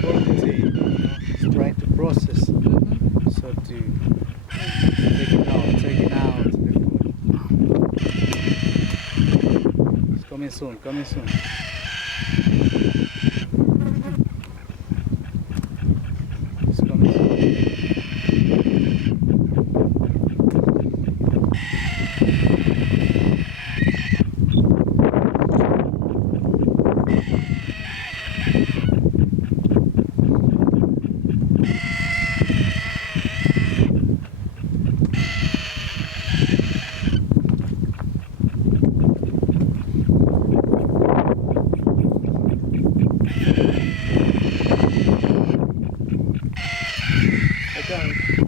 quality, it's trying to process, so to take it out the food. It's coming soon, coming soon. It's coming soon. Okay.